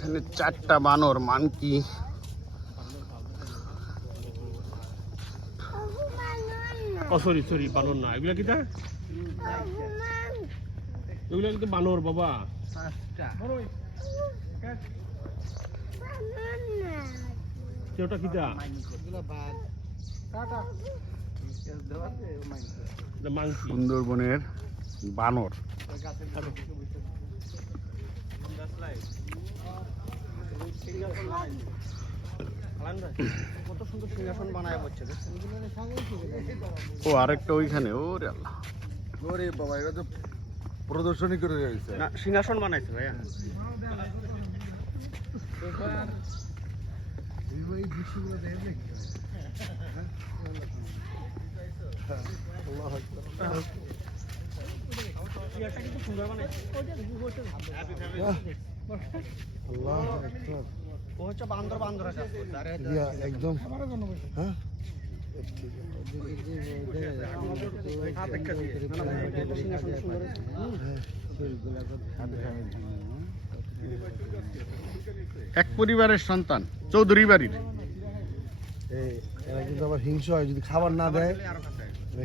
এখানে 4টা বানর মানকি। ও সরি সরি বানর না, এগুলা কিটা? এগুলা কিন্তু বানর বাবা। ওটা কিটা? সুন্দরবনের বানর। কত সুন্দর সিংহাসন বানায় বলছে। ও আরেকটা ওইখানে, ওরে আল্লাহ, ওরে বাবা, এটা তো প্রদর্শনী করে রয়েছে না, সিংহাসন বানাইছে ভাইয়া। একদম হ্যাঁ এক পরিবারের সন্তান, চৌধুরী বাড়ির। এরা কিন্তু আবার হিংস্র হয়, যদি খাবার না দেয়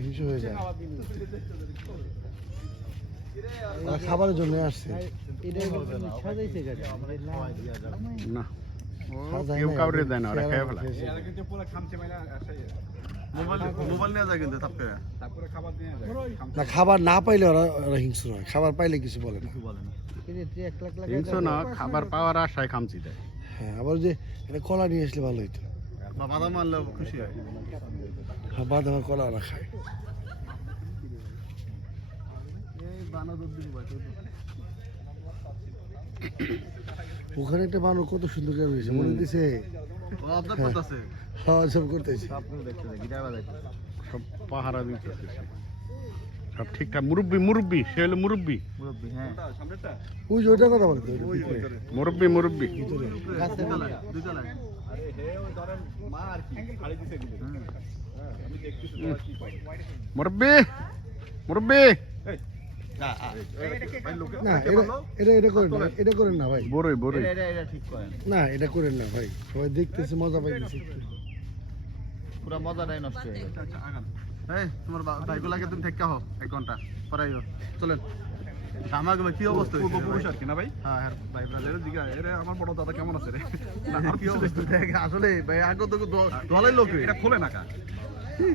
হিংস্র হয়ে যায়। খাবারের জন্য আসছে না, কেউ কাউরে দেয় না, ওরা খেয়ে ফেলে। না, খাবার না পাইলে ওরা হিংস্র হয়, খাবার পাইলে কিছু বলে না। হিংস্র না, খাবার পাওয়ার আশায় খামচি দেয়। হ্যাঁ, আবার যে এটা কলা নিয়ে আসলে ভালো হইতো, বাদাম আনলে খুশি হয়। হ্যাঁ, বাদাম আর কলা ওরা খায়। ওখানে একটা বানর কত সুন্দর করে রয়েছে, মনে দিছে সব করতেছে, সব পাহারা দিতেছে, সব ঠিকঠাক। মুরব্বি মুরব্বি, সে হলো মুরব্বি। ওই যে ওইটার কথা বলতে মুরব্বি মুরব্বি। মুরব্বি মুরব্বি। না, এটা করেন না, এটা করেন না ভাই, বড়ই বড়ই না, এটা করেন না ভাই, সবাই দেখতেছে, মজা পাইতেছে, পুরো মজাটাই নষ্ট হয়ে গেছে। এই তোমার ভাইগুলাকে তুমি থেকে হও 1 ঘন্টা পরাই চলেন। আমাকে কি অবস্থা হইছে পূর্বপুরুষ কি না ভাই? হ্যাঁ হ্যাঁ ভাই ব্রাদারের দিকে এর আমার বড় দাদা কেমন আছে রে? না কি অবস্থা দেখ, আসলে ভাই আগে তো দলাই লোক, এটা খোলে না কা,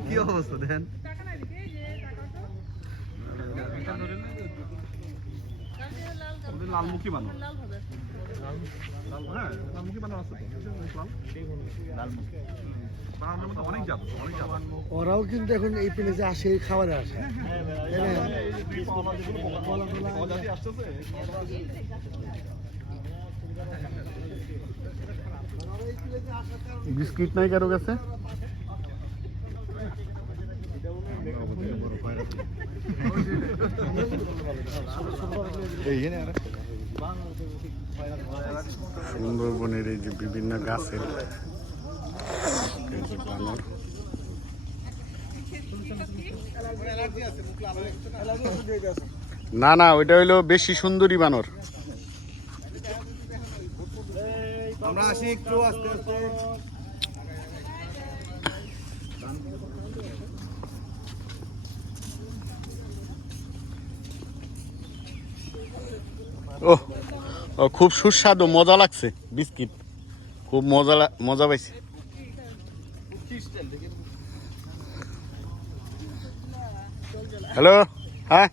কি অবস্থা দেন। লালমুখী বানর, হ্যাঁ লালমুখী বানর আছে তো, অনেক জাত অনেক জাত। ওরাও কিন্তু এখন এই প্লেসে আসে খাবারে আসে। বিস্কিট নাই কারো কাছে? সুন্দরবনের এই যে বিভিন্ন গাছের বানর, না না ওইটা হইলো বেশি সুন্দরী বানর। আমরা আসি একটু আস্তে আস্তে। ও খুব সুস্বাদু, মজা লাগছে বিস্কিট, খুব মজা পাইছি। হ্যালো, হ্যাঁ